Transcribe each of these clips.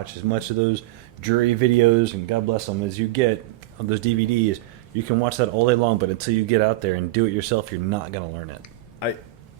watch as much of those jury videos, and God bless them, as you get on those DVDs. You can watch that all day long, but until you get out there and do it yourself, you're not going to learn it.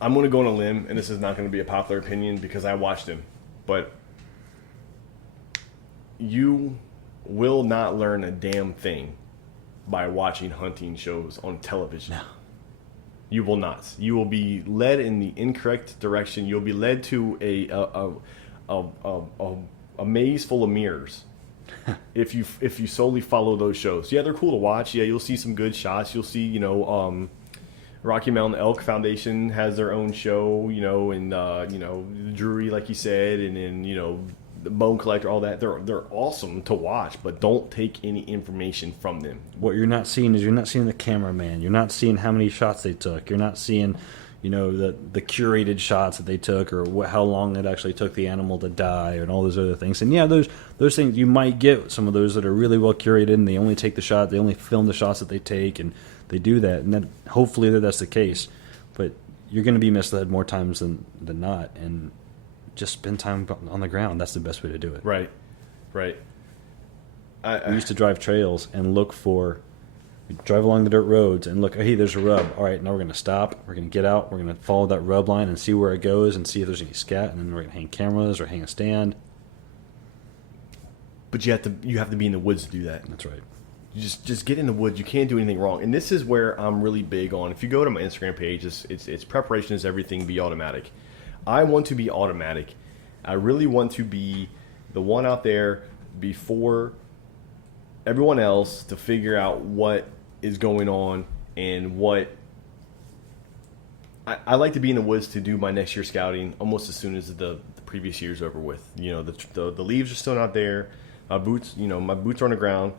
I'm going to go on a limb, and this is not going to be a popular opinion because I watched him, but you will not learn a damn thing by watching hunting shows on television. No. You will not. You will be led in the incorrect direction. You'll be led to a maze full of mirrors if you solely follow those shows. Yeah, they're cool to watch. Yeah, you'll see some good shots. You'll see, Rocky Mountain Elk Foundation has their own show, and the Drury, like you said, and then the Bone Collector, all that. They're awesome to watch, but don't take any information from them. What you're not seeing is you're not seeing the cameraman. You're not seeing how many shots they took. You're not seeing, the curated shots that they took, or how long it actually took the animal to die, and all those other things. And yeah, those things you might get some of those that are really well curated, and they only take the shot, they only film the shots that they take, and they do that, and then hopefully that's the case. But you're going to be misled more times than not, and just spend time on the ground. That's the best way to do it. Right. We used to drive trails and drive along the dirt roads and look, hey, there's a rub. All right, now we're going to stop. We're going to get out. We're going to follow that rub line and see where it goes and see if there's any scat, and then we're going to hang cameras or hang a stand. But you have to be in the woods to do that. That's right. You just get in the woods. You can't do anything wrong. And this is where I'm really big on. If you go to my Instagram page, it's preparation is everything. Be automatic. I want to be automatic. I really want to be the one out there before everyone else to figure out what is going on and what. I like to be in the woods to do my next year scouting almost as soon as the previous year's over with. The leaves are still not there. My boots are on the ground.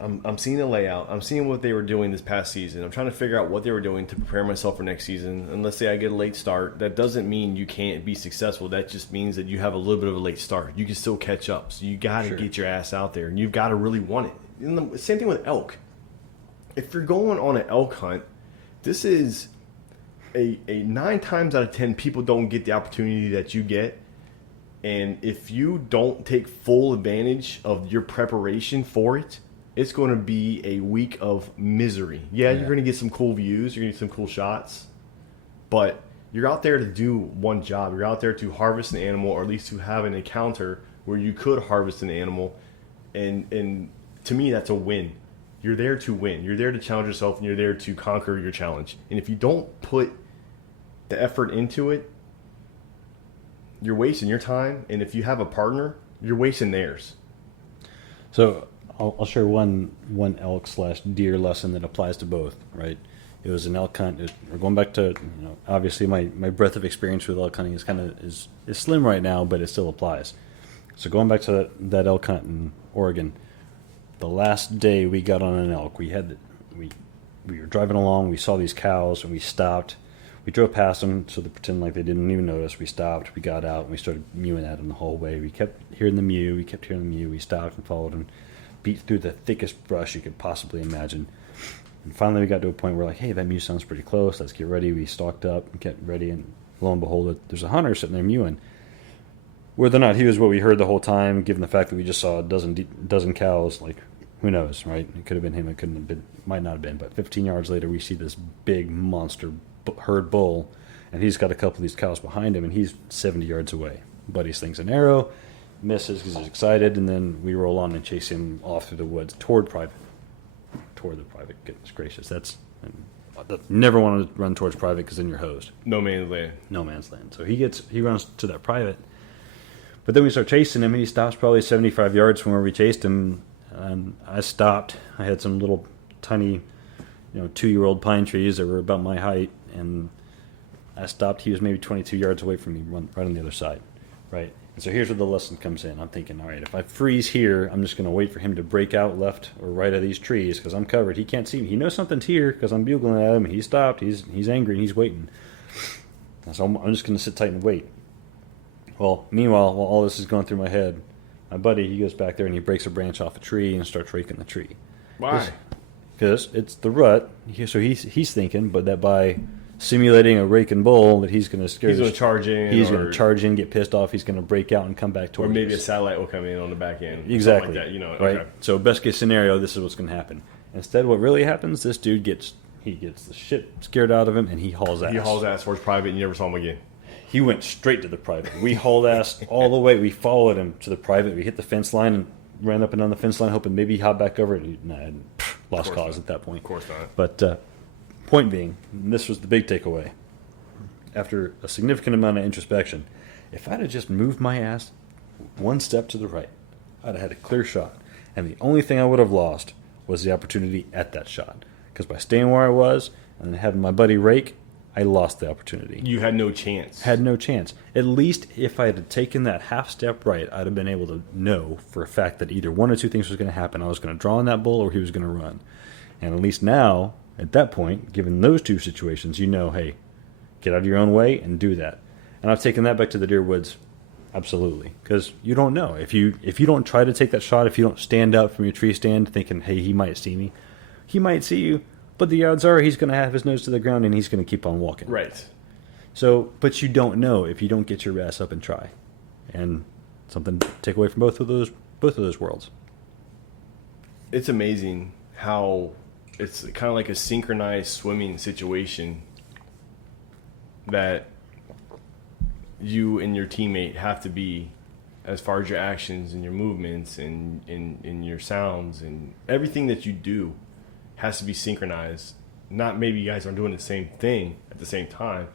I'm seeing the layout. I'm seeing what they were doing this past season. I'm trying to figure out what they were doing to prepare myself for next season. And let's say I get a late start. That doesn't mean you can't be successful. That just means that you have a little bit of a late start. You can still catch up. So you got to get your ass out there, and you've got to really want it. And the same thing with elk. If you're going on an elk hunt, this is a 9 times out of 10 people don't get the opportunity that you get. And if you don't take full advantage of your preparation for it, it's going to be a week of misery. Yeah, you're going to get some cool views. You're going to get some cool shots. But you're out there to do one job. You're out there to harvest an animal, or at least to have an encounter where you could harvest an animal. And to me, that's a win. You're there to win. You're there to challenge yourself, and you're there to conquer your challenge. And if you don't put the effort into it, you're wasting your time. And if you have a partner, you're wasting theirs. So I'll share one elk/deer lesson that applies to both, right? It was an elk hunt. We're going back to, obviously my breadth of experience with elk hunting is slim right now, but it still applies. So going back to that elk hunt in Oregon, the last day we got on an elk, we were driving along, we saw these cows, and we stopped. We drove past them, so they pretend like they didn't even notice. We stopped, we got out, and we started mewing at them the whole way. We kept hearing the mew, we stopped and followed them, beat through the thickest brush you could possibly imagine. And finally we got to a point where, like, hey, that mew sounds pretty close, let's get ready. We stalked up and get ready, and lo and behold, there's a hunter sitting there mewing. Whether or not he was what we heard the whole time, given the fact that we just saw a dozen cows, like, who knows, right? It could have been him, it couldn't have been, might not have been. But 15 yards later, we see this big monster herd bull, and he's got a couple of these cows behind him, and he's 70 yards away. Buddy slings an arrow, misses because he's excited, and then we roll on and chase him off through the woods toward the private. Goodness gracious, never want to run towards private because then you're hosed. No man's land. So he runs to that private, but then we start chasing him, and he stops probably 75 yards from where we chased him. And I stopped. I had some little tiny 2-year-old pine trees that were about my height, and I stopped. He was maybe 22 yards away from me, right on the other side, right? And so here's where the lesson comes in. I'm thinking, all right, if I freeze here, I'm just going to wait for him to break out left or right of these trees because I'm covered. He can't see me. He knows something's here because I'm bugling at him. He stopped. He's angry, and he's waiting. So I'm just going to sit tight and wait. Well, meanwhile, while all this is going through my head, my buddy, he goes back there and he breaks a branch off a tree and starts raking the tree. Why? Because it's the rut. So he's thinking, but that by simulating a rake and bull that he's going to scare. He's going to charge in. He's going to charge in, get pissed off. He's going to break out and come back towards. Or maybe us. a satellite will come in on the back end. Exactly. Like that, right. Okay. So best case scenario, this is what's going to happen. Instead, what really happens? This dude gets the shit scared out of him, and he hauls ass. He hauls ass for his private, and you never saw him again. He went straight to the private. We hauled ass all the way. We followed him to the private. We hit the fence line and ran up and down the fence line, hoping maybe he hopped back over it. Lost cause at that point. Of course not. But point being, and this was the big takeaway. After a significant amount of introspection, if I'd have just moved my ass one step to the right, I'd have had a clear shot. And the only thing I would have lost was the opportunity at that shot. Because by staying where I was and then having my buddy rake, I lost the opportunity. You had no chance. Had no chance. At least if I had taken that half step right, I'd have been able to know for a fact that either one or two things was going to happen. I was going to draw on that bull or he was going to run. And at least now, at that point, given those two situations, you know, hey, get out of your own way and do that. And I've taken that back to the deer woods, absolutely, because you don't know. If you don't try to take that shot, if you don't stand up from your tree stand thinking, hey, he might see me, he might see you. But the odds are he's going to have his nose to the ground and he's going to keep on walking. Right. So, but you don't know if you don't get your ass up and try. And something to take away from both of those worlds. It's amazing how it's kind of like a synchronized swimming situation that you and your teammate have to be, as far as your actions and your movements and your sounds and everything that you do has to be synchronized. Not maybe you guys aren't doing the same thing at the same time,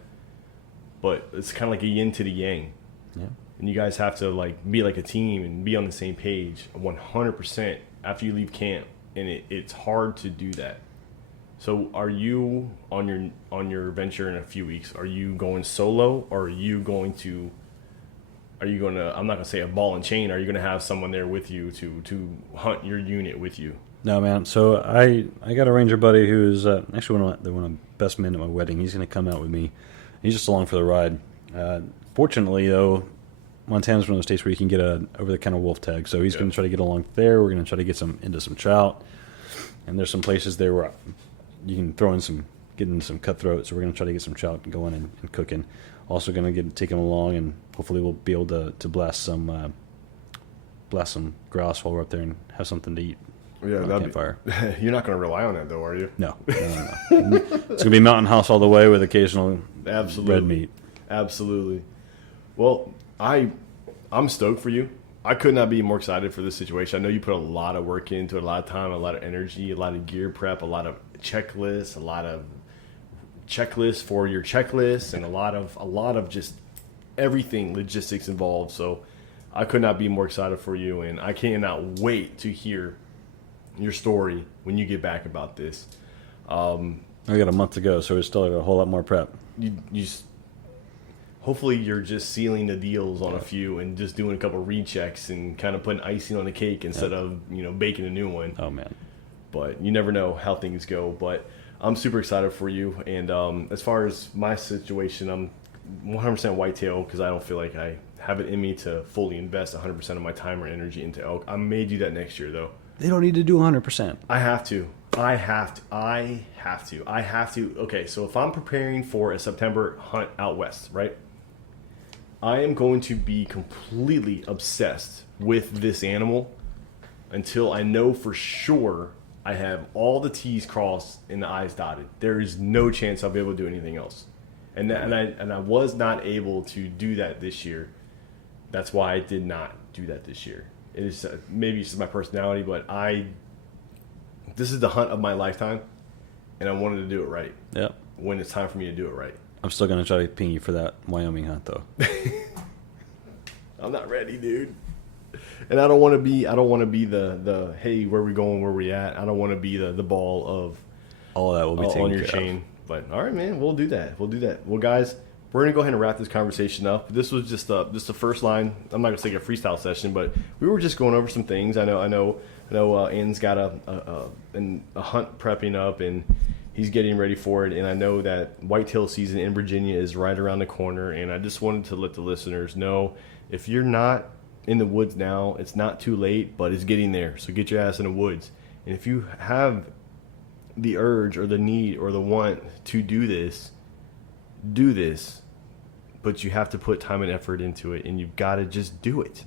but it's kind of like a yin to the yang. Yeah. And you guys have to like be like a team and be on the same page 100% after you leave camp. And it's hard to do that. So are you on your venture in a few weeks? Are you going solo, or are you going to? I'm not going to say a ball and chain. Are you going to have someone there with you to hunt your unit with you? No, man. So I got a ranger buddy who's actually one of the best men at my wedding. He's going to come out with me. He's just along for the ride. Fortunately, though, Montana's one of those states where you can get a over-the-counter wolf tag. So he's going to try to get along there. We're going to try to get into some trout. And there's some places there where you can get in some cutthroat. So we're going to try to get some trout going and cooking. Also going to take him along, and hopefully we'll be able to blast some grouse while we're up there and have something to eat. Yeah, that'd campfire. You're not going to rely on that, though, are you? No. It's going to be mountain house all the way with occasional red meat. Absolutely. Well, I'm stoked for you. I could not be more excited for this situation. I know you put a lot of work into it, a lot of time, a lot of energy, a lot of gear prep, a lot of checklists, a lot of checklists for your checklist, and a lot of just everything logistics involved. So I could not be more excited for you, and I cannot wait to hear your story when you get back about this. I got a month to go, so we still have a whole lot more prep. Hopefully you're just sealing the deals on a few and just doing a couple rechecks and kind of putting icing on the cake instead of baking a new one. Oh man! But you never know how things go. But I'm super excited for you. And as far as my situation, I'm 100% whitetail because I don't feel like I have it in me to fully invest 100% of my time or energy into elk. I may do that next year though. They don't need to do 100%. I have to. Okay, so if I'm preparing for a September hunt out west, right? I am going to be completely obsessed with this animal until I know for sure I have all the T's crossed and the I's dotted. There is no chance I'll be able to do anything else. And I was not able to do that this year. That's why I did not do that this year. It is maybe it's just my personality, but this is the hunt of my lifetime, and I wanted to do it right. Yep. When it's time for me to do it right. I'm still going to try to ping you for that Wyoming hunt, though. I'm not ready, dude. And I don't want to be the hey, where we going, where we at. I don't want to be the ball of all that will be taken on your care chain. of. But all right, man, we'll do that. Well, guys, we're gonna go ahead and wrap this conversation up. This was just the first line. I'm not gonna say a freestyle session, but we were just going over some things. I know. Ann's got a hunt prepping up, and he's getting ready for it. And I know that whitetail season in Virginia is right around the corner. And I just wanted to let the listeners know, if you're not in the woods now, it's not too late, but it's getting there. So get your ass in the woods. And if you have the urge or the need or the want to do this, do this, but you have to put time and effort into it, and you've got to just do it.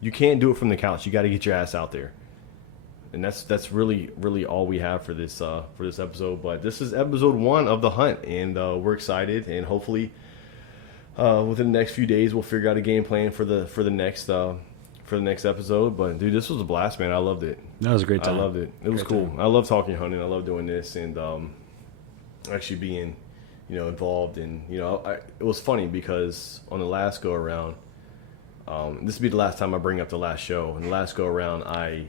You can't do it from the couch. You got to get your ass out there. And that's really all we have for this episode. But this is episode 1 of the hunt, and we're excited. And hopefully, within the next few days, we'll figure out a game plan for the next episode. But dude, this was a blast, man. I loved it. That was a great time. I loved it. It was cool. I love talking hunting. I love doing this, and actually being, involved in. It was funny because on the last go around, this will be the last time I bring up the last show. And the last go around, I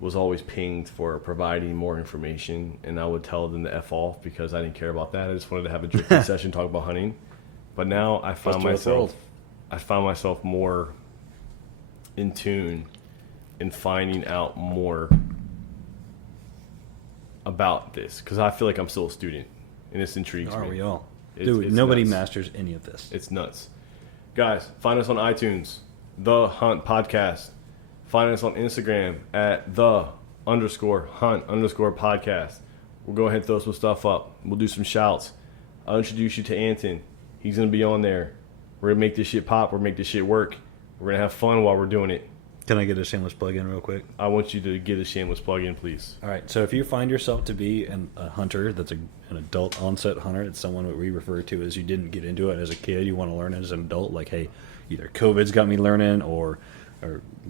was always pinged for providing more information, and I would tell them to F off because I didn't care about that. I just wanted to have a drinking session, talk about hunting. But now I found myself more in tune in finding out more about this because I feel like I'm still a student, and this intrigues me. Are we all? Dude, nobody masters any of this. It's nuts. Guys, find us on iTunes, The Hunt Podcast. Find us on Instagram at _hunt_podcast. We'll go ahead and throw some stuff up. We'll do some shouts. I'll introduce you to Antun. He's going to be on there. We're going to make this shit pop. We're going to make this shit work. We're going to have fun while we're doing it. Can I get a shameless plug in real quick? I want you to get a shameless plug in, please. All right. So if you find yourself to be a hunter that's an adult onset hunter, it's someone that we refer to as you didn't get into it as a kid, you want to learn it as an adult, like, hey, either COVID's got me learning or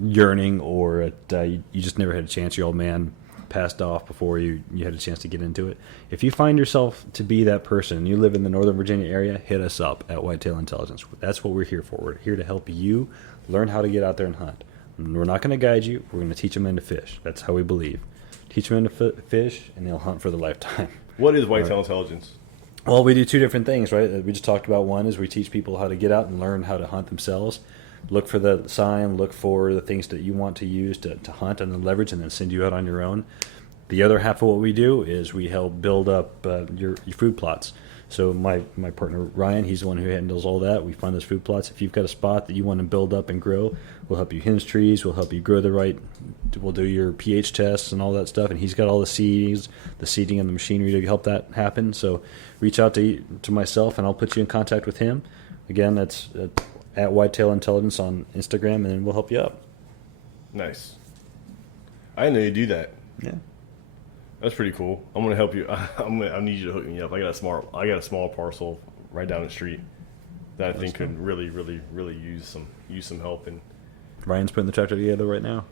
yearning, or you just never had a chance. Your old man passed off before you had a chance to get into it. If you find yourself to be that person and you live in the Northern Virginia area, hit us up at Whitetail Intelligence. That's what we're here for. We're here to help you learn how to get out there and hunt. And we're not going to guide you. We're going to teach them into fish. That's how we believe. Teach them into fish, and they'll hunt for their lifetime. What is Whitetail Intelligence? Well, we do 2 different things, right? We just talked about. One is we teach people how to get out and learn how to hunt themselves. Look for the sign, look for the things that you want to use to hunt and then leverage and then send you out on your own. The other half of what we do is we help build up your food plots. So my partner Ryan, he's the one who handles all that. We find those food plots. If you've got a spot that you want to build up and grow, we'll help you hinge trees, we'll help you grow we'll do your pH tests and all that stuff. And he's got all the seeding and the machinery to help that happen. So reach out to myself and I'll put you in contact with him. Again, that's at Whitetail Intelligence on Instagram, and then we'll help you out. Nice. I didn't know you do that. Yeah, that's pretty cool. I'm gonna help you. I need you to hook me up. I got a small parcel right down the street that I think could really use some help. And Ryan's putting the tractor together right now.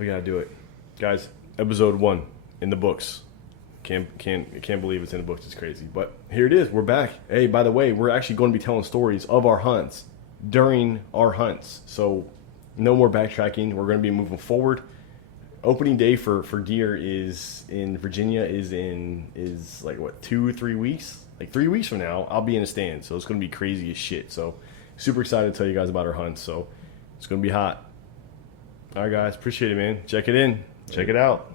We gotta do it, guys. Episode 1 in the books. Can't believe it's in the books. It's crazy. But here it is. We're back. Hey, by the way, we're actually going to be telling stories of our hunts during our hunts. So no more backtracking. We're going to be moving forward. Opening day for deer is in Virginia is like what, 2 or 3 weeks? Like 3 weeks from now, I'll be in a stand. So it's going to be crazy as shit. So super excited to tell you guys about our hunts. So it's going to be hot. All right, guys. Appreciate it, man. Check it in. Check it out.